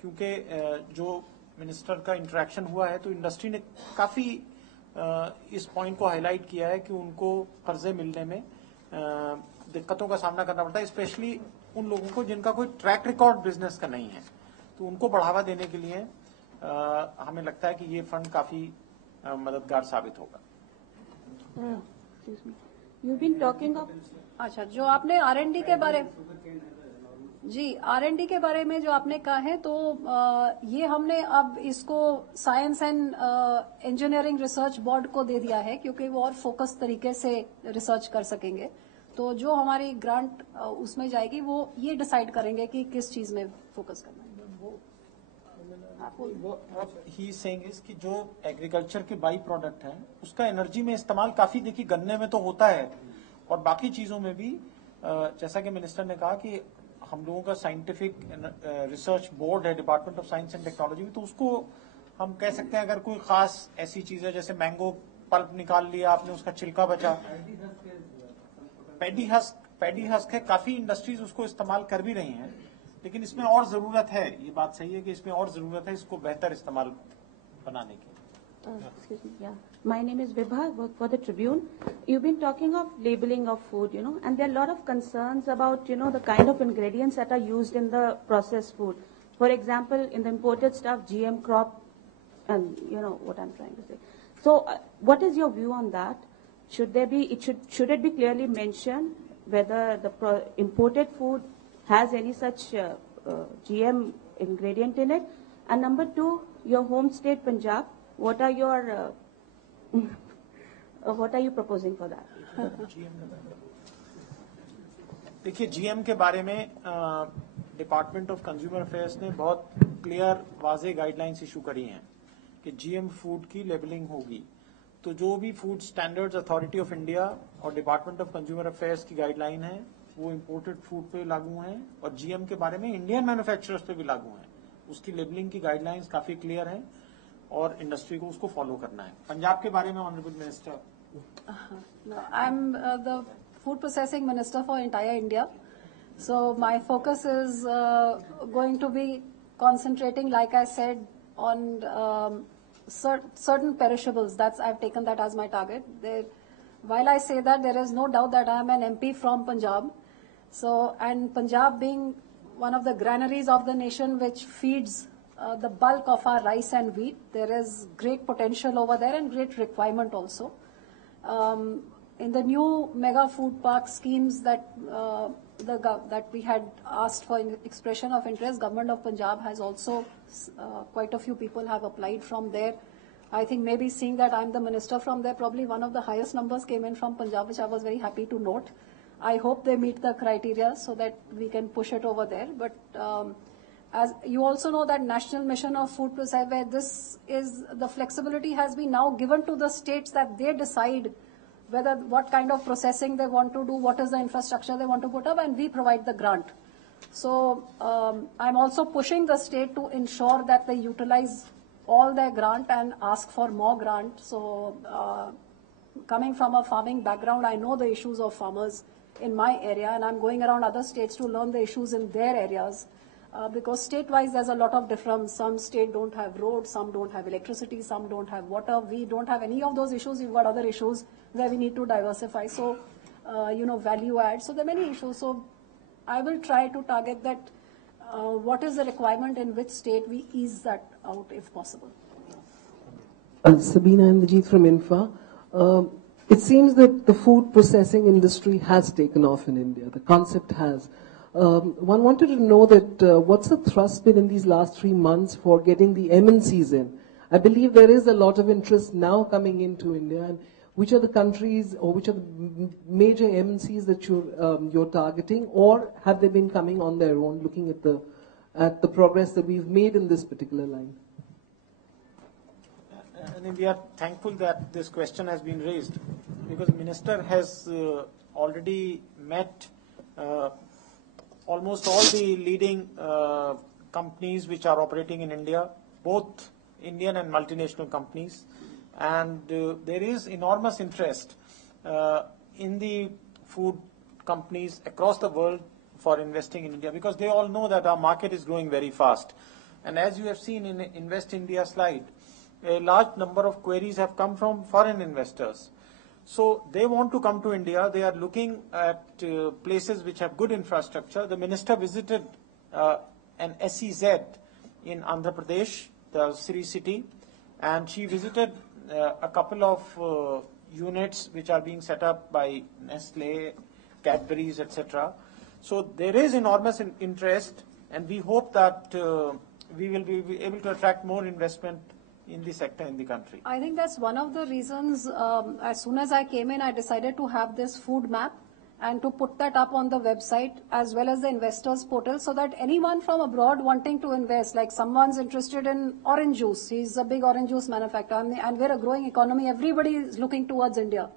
क्योंकि जो मिनिस्टर का इंटरेक्शन हुआ है तो इंडस्ट्री ने काफी इस पॉइंट को हाईलाइट किया है कि उनको कर्जे मिलने में दिक्कतों का सामना करना पड़ता है, स्पेशली उन लोगों को जिनका कोई ट्रैक रिकॉर्ड बिजनेस का नहीं है. तो उनको बढ़ावा देने के लिए हमें लगता है कि ये फंड काफी मददगार साबित होगा. अच्छा, जो आपने R&D के बारे जी R&D के बारे में जो आपने कहा है, तो ये हमने अब इसको science and engineering research board को दे दिया है, क्योंकि वो और फोकस तरीके से रिसर्च कर सकेंगे. तो जो हमारी ग्रांट उसमें जाएगी वो ये डिसाइड करेंगे कि किस चीज में फोकस करना है. ही सेइंग इज कि जो एग्रीकल्चर के बाई प्रोडक्ट हैं उसका एनर्जी में इस्तेमाल काफी, देखिए गन्ने में तो होता है और बाकी चीजों में भी, जैसा कि मिनिस्टर ने कहा कि हम लोगों का साइंटिफिक रिसर्च बोर्ड है department of science and technology में, तो उसको हम कह सकते हैं अगर कोई खास ऐसी चीज है, जैसे मैंगो पल्प निकाल लिया आपने, उसका छिलका बचा, पैडी हस्क है, काफी इंडस्ट्रीज उसको इस्तेमाल कर भी रही हैं, लेकिन इसमें और जरूरत है. ये बात सही है कि इसमें और जरूरत है इसको बेहतर इस्तेमाल बनाने की. Excuse me, yeah. My name is Vibha, I work for the Tribune. You've been talking of labeling of food, and there are a lot of concerns about, the kind of ingredients that are used in the processed food. For example, in the imported stuff, GM crop, and you know what I'm trying to say. So, what is your view on that? Should it be clearly mentioned whether the imported food has any such GM ingredient in it? And number two, your home state Punjab, what are you proposing for that? देखिए, GM के बारे में department of consumer affairs ने बहुत clear वाज़े guidelines issue करी हैं कि जीएम फूड की लेबलिंग होगी. तो जो भी food standards authority of India और डिपार्टमेंट ऑफ कंज्यूमर अफेयर्स की गाइडलाइन है वो इम्पोर्टेड फूड पे लागू हैं और जीएम के बारे में इंडियन मैन्युफैक्चरर्स पे भी लागू हैं. उसकी लेबलिंग की गाइडलाइंस काफी क्लियर हैं और इंडस्ट्री को उसको फॉलो करना है. पंजाब के बारे में honourable minister. I am the food processing minister for entire India, so my focus is going to be concentrating, like I said, on certain perishables. I've taken that as my target. While I say that, there is no doubt that I am an MP from Punjab. So, and Punjab being one of the granaries of the nation which feeds the bulk of our rice and wheat, there is great potential over there and great requirement also. in the new mega food park schemes that that we had asked for expression of interest, Government of Punjab has also quite a few people have applied from there. I think maybe seeing that I'm the minister from there, probably one of the highest numbers came in from Punjab, which I was very happy to note. I hope they meet the criteria so that we can push it over there. But as you also know that National Mission of Food Processing, where this is, the flexibility has been now given to the states that they decide whether what kind of processing they want to do, what is the infrastructure they want to put up, and we provide the grant. So I'm also pushing the state to ensure that they utilize all their grant and ask for more grant. So coming from a farming background, I know the issues of farmers in my area, and I'm going around other states to learn the issues in their areas. Because state-wise, there's a lot of difference. Some states don't have roads, some don't have electricity, some don't have water. We don't have any of those issues. We've got other issues where we need to diversify. So, value add. So there are many issues. So I will try to target that. What is the requirement in which state we ease that out if possible. Sabina Andajit from Infa. It seems that the food processing industry has taken off in India. The concept has. One wanted to know that what's the thrust been in these last 3 months for getting the MNCs in? I believe there is a lot of interest now coming into India. And which are the countries or which are the major MNCs that you're targeting, or have they been coming on their own, looking at the progress that we've made in this particular line? And we are thankful that this question has been raised, because the Minister has already met almost all the leading companies which are operating in India, both Indian and multinational companies. And there is enormous interest in the food companies across the world for investing in India, because they all know that our market is growing very fast. And as you have seen in Invest India slide, a large number of queries have come from foreign investors. So they want to come to India. They are looking at places which have good infrastructure. The minister visited an SEZ in Andhra Pradesh, the Sri city, and she visited a couple of units which are being set up by Nestle, Cadbury's, etc. So there is enormous interest, and we hope that we will be able to attract more investment in the sector in the country. I think that's one of the reasons. As soon as I came in, I decided to have this food map and to put that up on the website as well as the investors portal, so that anyone from abroad wanting to invest, like someone's interested in orange juice, he's a big orange juice manufacturer, and we're a growing economy, everybody is looking towards India.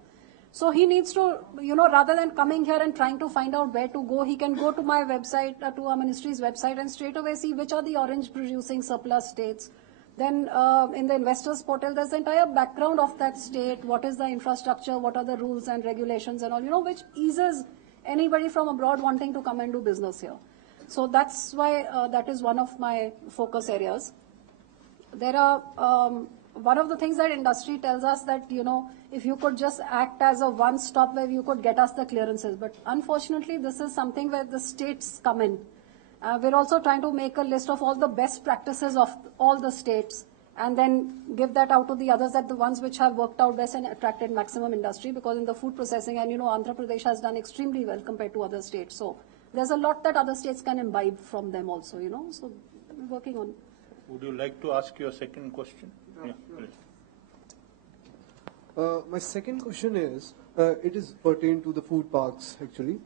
So he needs to, rather than coming here and trying to find out where to go, he can go to my website, to our ministry's website, and straight away see which are the orange producing surplus states. Then in the investors portal, there's the entire background of that state, what is the infrastructure, what are the rules and regulations and all, which eases anybody from abroad wanting to come and do business here. So that's why that is one of my focus areas. There are, one of the things that industry tells us that, if you could just act as a one-stop where you could get us the clearances. But unfortunately, this is something where the states come in. We're also trying to make a list of all the best practices of all the states and then give that out to the others, that the ones which have worked out best and attracted maximum industry, because in the food processing, and Andhra Pradesh has done extremely well compared to other states. So there's a lot that other states can imbibe from them also, so we're working on. Would you like to ask your second question? Yeah, please. My second question is, it is pertain to the food parks actually.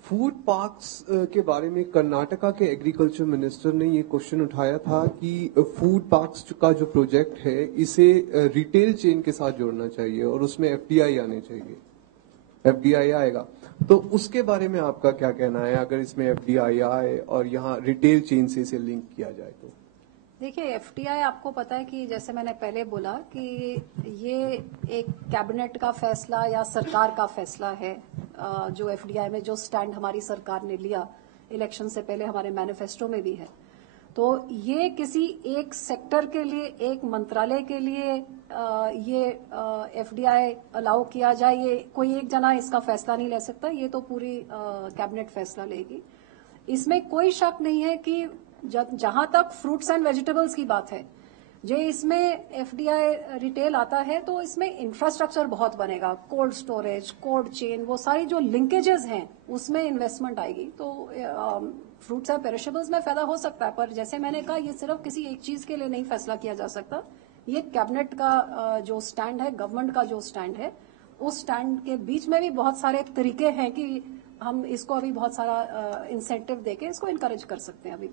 Food parks के बारे में कर्नाटका के agriculture minister ने ये question उठाया था कि food parks का जो प्रोजेक्ट है इसे रिटेल चेन के साथ जोड़ना चाहिए और उसमें एफडीआई आने चाहिए, एफडीआई आएगा। तो उसके बारे में आपका क्या कहना है, अगर इसमें एफडीआई आए और यहाँ रिटेल चेन से इसे लिंक किया जाए तो? देखिए, एफडीआई आपको पता है कि जैसे मैंने पहले बोला कि ये एक कैबिनेट का फैसला या सरकार का फैसला है, जो एफडीआई में जो स्टैंड हमारी सरकार ने लिया इलेक्शन से पहले हमारे मैनिफेस्टो में भी है। तो ये किसी एक सेक्टर के लिए, एक मंत्रालय के लिए ये एफडीआई अलाउ किया जाए, ये कोई एक जना इसका फैसला नहीं ले सकता, ये तो पूरी कैबिनेट फैसला लेगी। इसमें कोई शक नहीं है कि जहां तक फ्रूट्स एंड वेजिटेबल्स की बात है, जो इसमें एफडीआई रिटेल आता है तो इसमें इंफ्रास्ट्रक्चर बहुत बनेगा, कोल्ड स्टोरेज, कोल्ड चेन, वो सारी जो लिंकेजेस हैं उसमें इन्वेस्टमेंट आएगी। तो फ्रूट्स एंड पेरिशेबल्स में फायदा हो सकता है, पर जैसे मैंने कहा ये सिर्फ किसी एक चीज के लिए नहीं फैसला किया जा सकता। ये कैबिनेट का जो स्टैंड है, गवर्नमेंट का जो स्टैंड है, उस स्टैंड के बीच में भी बहुत सारे तरीके हैं कि हम इसको अभी बहुत सारा इंसेंटिव देके इसको इनकरेज कर सकते हैं। अभी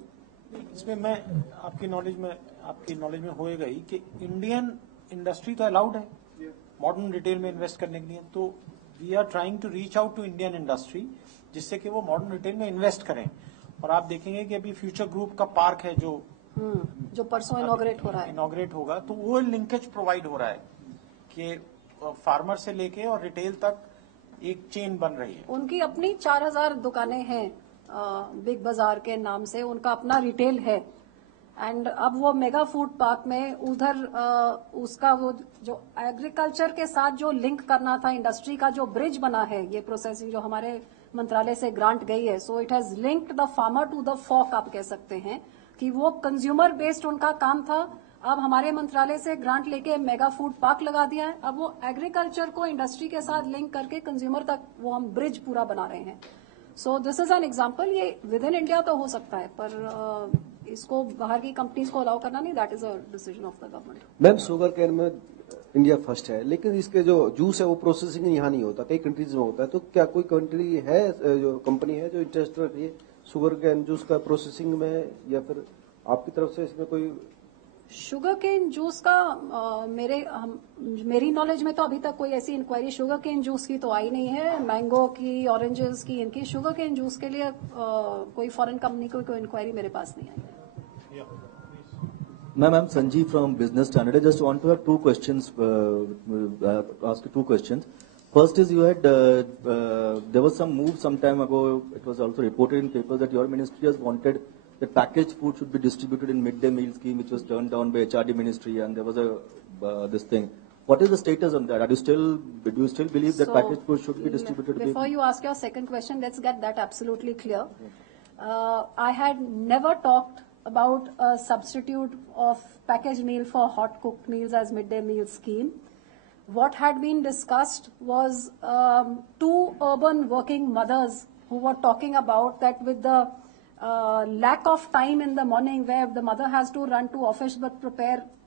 इसमें मैं आपकी नॉलेज में होएगा ही कि इंडियन इंडस्ट्री तो अलाउड है मॉडर्न रिटेल में इन्वेस्ट करने के लिए, तो we are trying to reach out to Indian industry जिससे कि वो मॉडर्न रिटेल में इन्वेस्ट करें। और आप देखेंगे कि अभी फ्यूचर ग्रुप का पार्क है जो परसों इनॉग्रेट हो रहा है, इनॉग्रेट होगा, तो वो लिंकेज प्रोवाइड हो रहा है कि फार्मर से लेके और रिटेल तक एक चेन बन रही है। उनकी अपनी 4000 दुकानें हैं बिग बाजार के नाम से, उनका अपना रिटेल है। एंड अब वो मेगा फूड पार्क में उधर उसका वो जो एग्रीकल्चर के साथ जो लिंक करना था, इंडस्ट्री का जो ब्रिज बना है, ये प्रोसेसिंग जो हमारे मंत्रालय से ग्रांट गई है, so it has linked the farmer to the fork, आप कह सकते हैं कि वो कंज्यूमर बेस्ड उनका काम था। अब हमारे मंत्रालय से ग्रांट लेके मेगा फूड पार्क लगा दिया है, अब वो एग्रीकल्चर को इंडस्ट्री के साथ लिंक करके कंज्यूमर तक वो हम ब्रिज पूरा बना रहे हैं। So this is an example. ये विद इन इंडिया तो हो सकता है, पर इसको बाहर की कंपनीज को अलाउ करना नहीं, that is a decision of the government. Ma'am, sugar cane में इंडिया फर्स्ट है, लेकिन इसके जो जूस है वो प्रोसेसिंग यहाँ नहीं होता, कई कंट्रीज में होता है। तो क्या कोई कंट्री है, जो कंपनी है जो इंटरेस्ट रखी है शुगर केन जूस का प्रोसेसिंग में, या फिर आपकी तरफ से इसमें कोई? शुगर केन जूस का मेरी नॉलेज में तो अभी तक कोई ऐसी इंक्वायरी शुगर केन जूस की तो आई नहीं है। मैंगो की, ऑरेंजेस की, इनकी शुगर केन जूस के लिए कोई फॉरेन कंपनी को कोई इंक्वायरी मेरे पास नहीं आई है। Ma'am, I'm Sanjeev from Business Standard. I just want to have two questions, ask you two questions. First is, you had, there was some move some time ago, it was also reported in papers that your ministry has wanted that packaged food should be distributed in midday meal scheme, which was turned down by HRD ministry, and there was this thing. What is the status on that? Do you still believe that packaged food should be distributed? Before you ask your second question, let's get that absolutely clear. I had never talked about a substitute of packaged meal for hot cooked meals as midday meal scheme. What had been discussed was two urban working mothers who were talking about that with the lack of time in the morning where the mother has to run to office but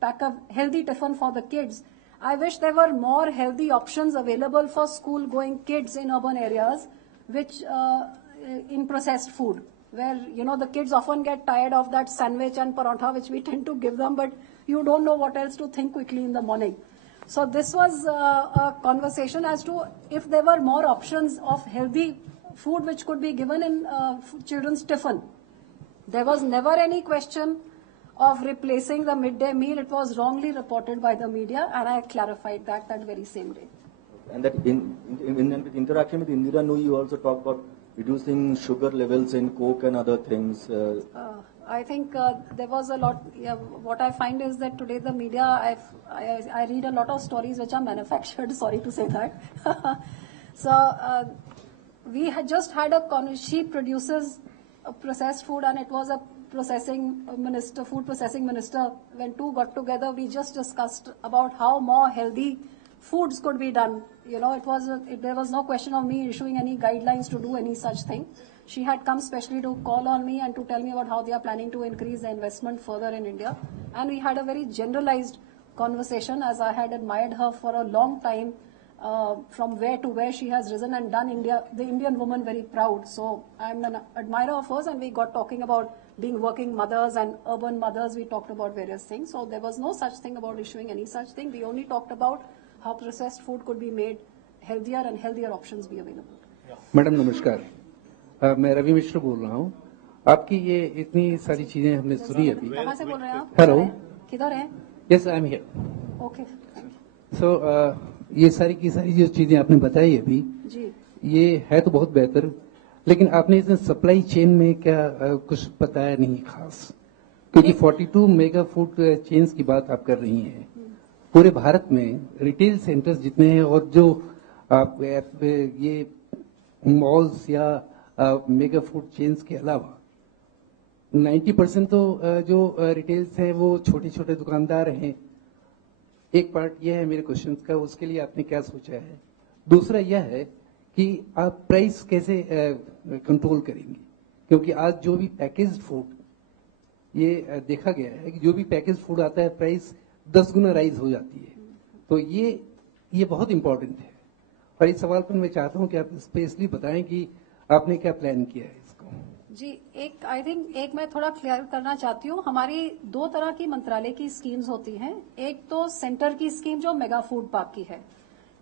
pack a healthy tiffin for the kids. I wish there were more healthy options available for school going kids in urban areas, which in processed food, where, you know, the kids often get tired of that sandwich and parantha which we tend to give them, but you don't know what else to think quickly in the morning. So this was a conversation as to if there were more options of healthy food which could be given in children's tiffin. There was never any question of replacing the midday meal. It was wrongly reported by the media, and I clarified that very same day. And that in interaction with Indira Nui, you also talked about reducing sugar levels in Coke and other things. I think there was a lot. Yeah, what I find is that today the media, I read a lot of stories which are manufactured. Sorry to say that. So we had just had she produces processed food, and it was a food processing minister. When two got together, we just discussed about how more healthy foods could be done. You know, there was no question of me issuing any guidelines to do any such thing. She had come specially to call on me and to tell me about how they are planning to increase the investment further in India. And we had a very generalized conversation, as I had admired her for a long time, from where to where she has risen and done the Indian woman very proud. So I'm an admirer of hers, and we got talking about being working mothers and urban mothers. We talked about various things. So there was no such thing about issuing any such thing. We only talked about how processed food could be made healthier and healthier options be available. Madam नमस्कार, मैं रवि मिश्र बोल रहा हूँ। आपकी ये इतनी सारी चीजें हमने सुनी अभी। कहाँ से बोल रहे हैं आप? हेलो, किधर हैं? Yes, I am here. Okay, so ये सारी की सारी जो चीजें आपने बताई अभी, जी, ये है तो बहुत बेहतर, लेकिन आपने इसमें सप्लाई चेन में क्या कुछ बताया नहीं खास, क्योंकि 42 मेगा फूड चेन्स की बात आप कर रही हैं। पूरे भारत में रिटेल सेंटर्स जितने हैं और जो ये मॉल्स या मेगा फूड चेन्स के अलावा 90% तो जो रिटेल्स हैं वो छोटे छोटे दुकानदार हैं। एक पार्ट यह है मेरे क्वेश्चन का, उसके लिए आपने क्या सोचा है? दूसरा यह है कि आप प्राइस कैसे कंट्रोल करेंगे, क्योंकि आज जो भी पैकेज्ड फूड, ये देखा गया है कि जो भी पैकेज फूड आता है प्राइस 10 गुना राइज हो जाती है। तो ये बहुत इंपॉर्टेंट है, और इस सवाल पर मैं चाहता हूं कि आप स्पेशली बताएं कि आपने क्या प्लान किया है इसको। जी, एक मैं थोड़ा क्लियर करना चाहती हूँ। हमारी 2 तरह की मंत्रालय की स्कीम्स होती हैं। एक तो सेंटर की स्कीम जो मेगा फूड पार्क की है।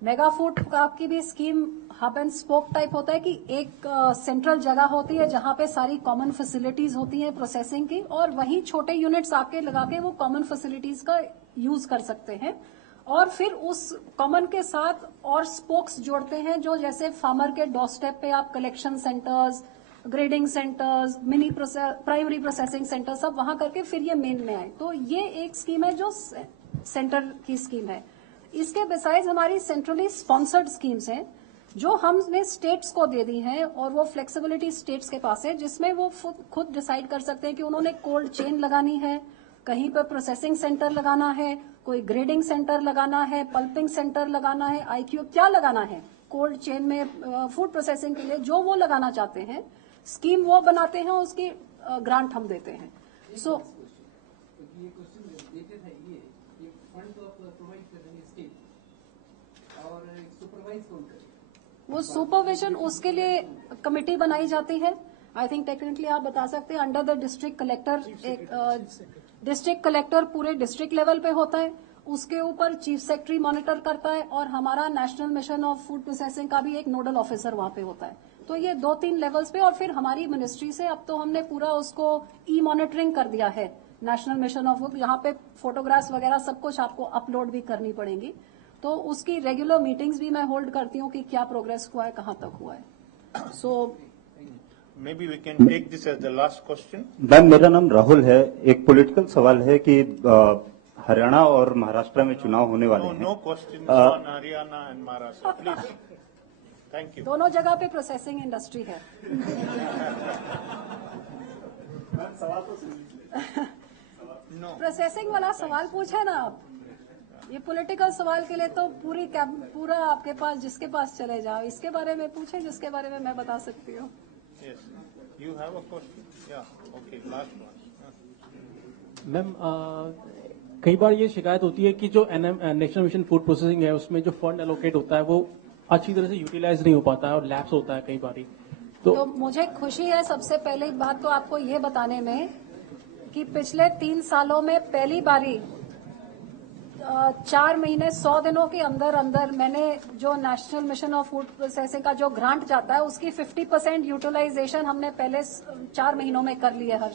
मेगा फूड पार्क की भी scheme hub and spoke type होता है कि एक सेंट्रल जगह होती है जहां पे सारी कॉमन फैसिलिटीज होती हैं प्रोसेसिंग की, और वहीं छोटे यूनिट्स आके लगा के वो कॉमन फैसिलिटीज का यूज कर सकते हैं। और फिर उस कॉमन के साथ और स्पोक्स जोड़ते हैं, जो जैसे फार्मर के डोर स्टेप पे आप collection centres, grading centres, mini primary processing centre सब वहां करके फिर ये मेन में आए। तो ये एक स्कीम है जो सेंटर की स्कीम है। इसके बिसाइड हमारी सेंट्रली स्पॉन्सर्ड स्कीम्स हैं जो हमने स्टेट्स को दे दी हैं, और वो फ्लेक्सिबिलिटी स्टेट्स के पास है, जिसमें वो खुद डिसाइड कर सकते हैं कि उन्होंने कोल्ड चेन लगानी है, कहीं पर प्रोसेसिंग सेंटर लगाना है, कोई ग्रेडिंग सेंटर लगाना है, पल्पिंग सेंटर लगाना है, आईक्यू क्या लगाना है कोल्ड चेन में फूड प्रोसेसिंग के लिए, जो वो लगाना चाहते हैं स्कीम वो बनाते हैं, उसकी ग्रांट हम देते हैं। सो वो सुपरविजन, उसके लिए कमेटी बनाई जाती है। आई थिंक टेक्निकली आप बता सकते हैं, अंडर द डिस्ट्रिक्ट कलेक्टर। एक डिस्ट्रिक्ट कलेक्टर पूरे डिस्ट्रिक्ट लेवल पे होता है, उसके ऊपर चीफ सेक्रेटरी मॉनिटर करता है, और हमारा national mission of food processing का भी एक नोडल ऑफिसर वहां पे होता है। तो ये 2-3 लेवल्स पे, और फिर हमारी मिनिस्ट्री से अब तो हमने पूरा उसको ई मॉनिटरिंग कर दिया है, नेशनल मिशन ऑफ फूड। यहाँ पे फोटोग्राफ्स वगैरह सब कुछ आपको अपलोड भी करनी पड़ेंगी। तो उसकी रेगुलर मीटिंग्स भी मैं होल्ड करती हूँ कि क्या प्रोग्रेस हुआ है, कहाँ तक हुआ है। सो maybe we can take this as the last question. Ma'am, मेरा नाम राहुल है। एक पॉलिटिकल सवाल है कि हरियाणा और महाराष्ट्र में चुनाव होने वाले हैं। No questions on Haryana and Maharashtra, please. Thank you. दोनों जगह पे प्रोसेसिंग इंडस्ट्री है। प्रोसेसिंग वाला सवाल पूछे ना आप। ये पॉलिटिकल सवाल के लिए तो पूरा आपके पास, जिसके पास चले जाओ, इसके बारे में पूछे जिसके बारे में मैं बता सकती हूँ। Yes. You have a question? Yeah. Okay. Last one. Ma'am, कई बार ये शिकायत होती है कि जो नेशनल मिशन फूड प्रोसेसिंग है उसमें जो फंड एलोकेट होता है वो अच्छी तरह से यूटिलाइज नहीं हो पाता है और लैप्स होता है कई बार। तो मुझे खुशी है सबसे पहले बात तो आपको ये बताने में कि पिछले 3 सालों में पहली बारी 4 महीने 100 दिनों के अंदर अंदर मैंने जो national mission of food processing का जो ग्रांट जाता है उसकी 50% यूटिलाइजेशन हमने पहले 4 महीनों में कर ली है। हर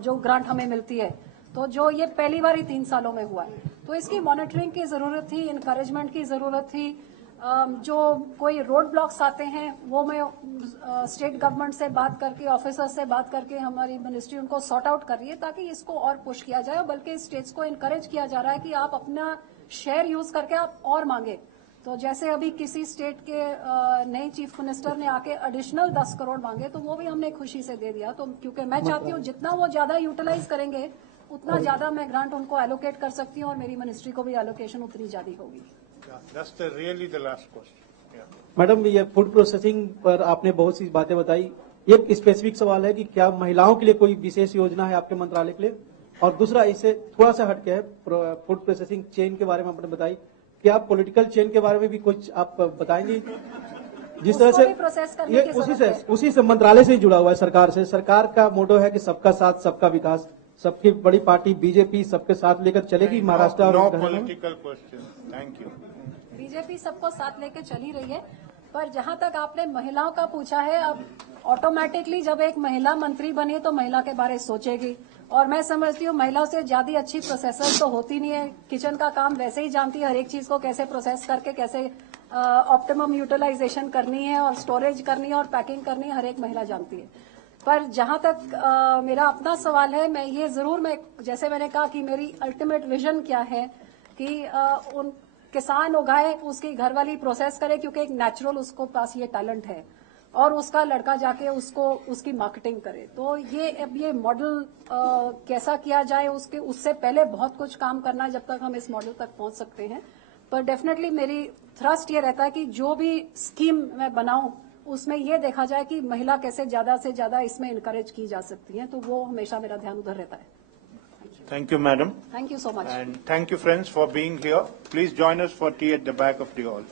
जो ग्रांट हमें मिलती है, तो जो ये पहली बार ही 3 सालों में हुआ है। तो इसकी मॉनिटरिंग की जरूरत थी, इनकरेजमेंट की जरूरत थी। जो कोई रोड ब्लॉक्स आते हैं वो मैं स्टेट गवर्नमेंट से बात करके, ऑफिसर से बात करके हमारी मिनिस्ट्री उनको सॉर्ट आउट कर रही है, ताकि इसको और पुश किया जाए। बल्कि स्टेट्स को इनकरेज किया जा रहा है कि आप अपना शेयर यूज करके आप और मांगे। तो जैसे अभी किसी स्टेट के नए चीफ मिनिस्टर ने आके एडिशनल 10 करोड़ मांगे, तो वो भी हमने खुशी से दे दिया। तो क्योंकि मैं चाहती हूँ जितना वो ज्यादा यूटिलाइज करेंगे उतना ज्यादा मैं ग्रांट उनको एलोकेट कर सकती हूँ, और मेरी मिनिस्ट्री को भी एलोकेशन उतनी ज्यादा होगी। That's really the last question. Yeah. Madam, ये फूड प्रोसेसिंग पर आपने बहुत सी बातें बताई। एक स्पेसिफिक सवाल है कि क्या महिलाओं के लिए कोई विशेष योजना है आपके मंत्रालय के लिए? और दूसरा, इससे थोड़ा सा हटके है, फूड प्रोसेसिंग चेन के बारे में आपने बताई, क्या आप पॉलिटिकल चेन के बारे में भी कुछ आप बताएंगे? जिस तरह से ये उसी से मंत्रालय से ही जुड़ा हुआ है, सरकार से। सरकार का मोटो है कि सबका साथ सबका विकास। सबकी बड़ी पार्टी बीजेपी सबके साथ लेकर चलेगी महाराष्ट्र और political question. Thank you. BJP सबको साथ लेके चली रही है, पर जहां तक आपने महिलाओं का पूछा है, अब ऑटोमेटिकली जब एक महिला मंत्री बनी तो महिला के बारे सोचेगी। और मैं समझती हूँ महिलाओं से ज्यादा अच्छी प्रोसेसर तो होती नहीं है। किचन का काम वैसे ही जानती है, हर एक चीज को कैसे प्रोसेस करके कैसे ऑप्टिमम यूटिलाइजेशन करनी है और स्टोरेज करनी है और पैकिंग करनी है, हर एक महिला जानती है। पर जहां तक मेरा अपना सवाल है, मैं ये जरूर, जैसे मैंने कहा कि मेरी अल्टीमेट विजन क्या है कि उन किसान उगाए, उसकी घर वाली प्रोसेस करे, क्योंकि एक नेचुरल उसको पास ये टैलेंट है। और उसका लड़का जाके उसकी मार्केटिंग करे। तो ये मॉडल कैसा किया जाए उससे पहले बहुत कुछ काम करना है जब तक हम इस मॉडल तक पहुंच सकते हैं। पर डेफिनेटली मेरी थ्रस्ट ये रहता है कि जो भी स्कीम मैं बनाऊं उसमें ये देखा जाए कि महिला कैसे ज्यादा से ज्यादा इसमें इनकरेज की जा सकती है, तो वो हमेशा मेरा ध्यान उधर रहता है। Thank you, madam. Thank you so much. And thank you, friends, for being here. Please join us for tea at the back of the hall.